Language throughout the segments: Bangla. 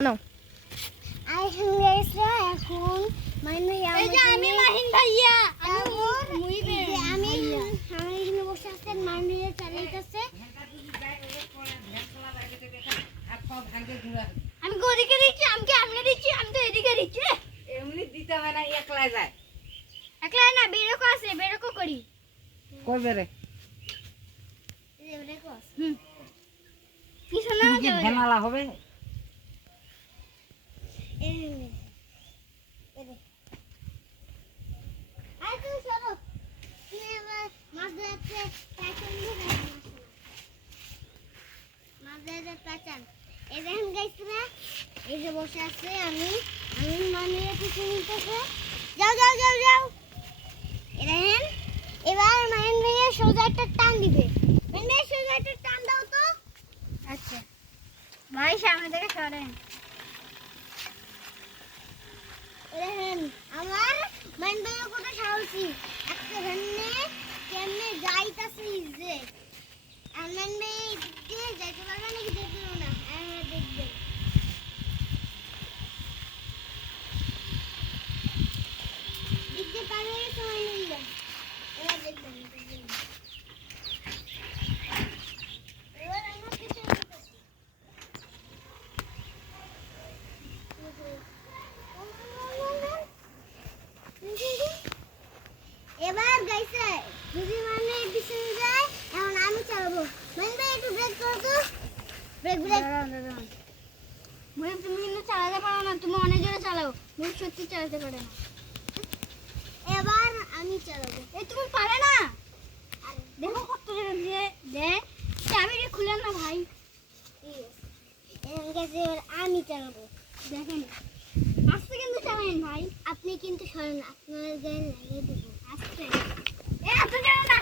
নাও এখন মানে এই যে আমি মাহিন ভাইয়া আমি এখানে বসে আছেন মাহিন চালাইতেছে আমি গদিকে দিচ্ছি আমাকে আমনে দিচ্ছি আমি তো এদিকে দিচ্ছি এমনি দিতে হয় না একলা যায় একলা না বেরকো আছে বেরকো করি কই বেরে বেরকো কিছু না কি ভেনালা হবে বসে আছে আমি মানে যাও যাও যাও যাও দেখেন এবার মাইন ভাইয়া সোজা একটা টান দিবে মাইন ভাইয়া সোজা একটা টান দাও তো আচ্ছা ভাই সামনে থেকে সরেন দেখেন আমার মাইন ভাইয়া কত সাহসী একটা ভেন্নে কেমনে যাইতাছে যে আনন্দ ভাই দিকে যাইতে পারবে নাকি দেখবে না হ্যাঁ দেখবে দিতে পারে সময় নেই এবার দেখবেন এবার আমরা কিছু এবার গাইছে যদি মানে পিছনে যায় এখন আমি চালাবো মানে ভাই একটু ব্রেক করো তো ব্রেক ব্রেক মই তুমি কিন্তু চালাতে পারো না তুমি অনেক জোরে চালাও মই সত্যি চালাতে পারে না এবার আমি চালাবো এই তুমি পারে না দেখো কত জোরে দিয়ে দে চাবিটা খুলে না ভাই এখন গেছে এবার আমি চালাবো দেখেন আস্তে কিন্তু চালাবেন ভাই আপনি কিন্তু সরেন আপনার গায়ে লাগিয়ে দেব আস্তে এ এত জোরে না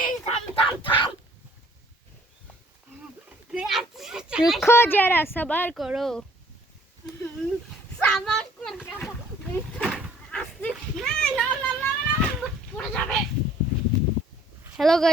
এই থাম থাম থাম रुको जरा सबर करो সাবাস করতে আস্তে না না না না পড়ে যাবে हेलो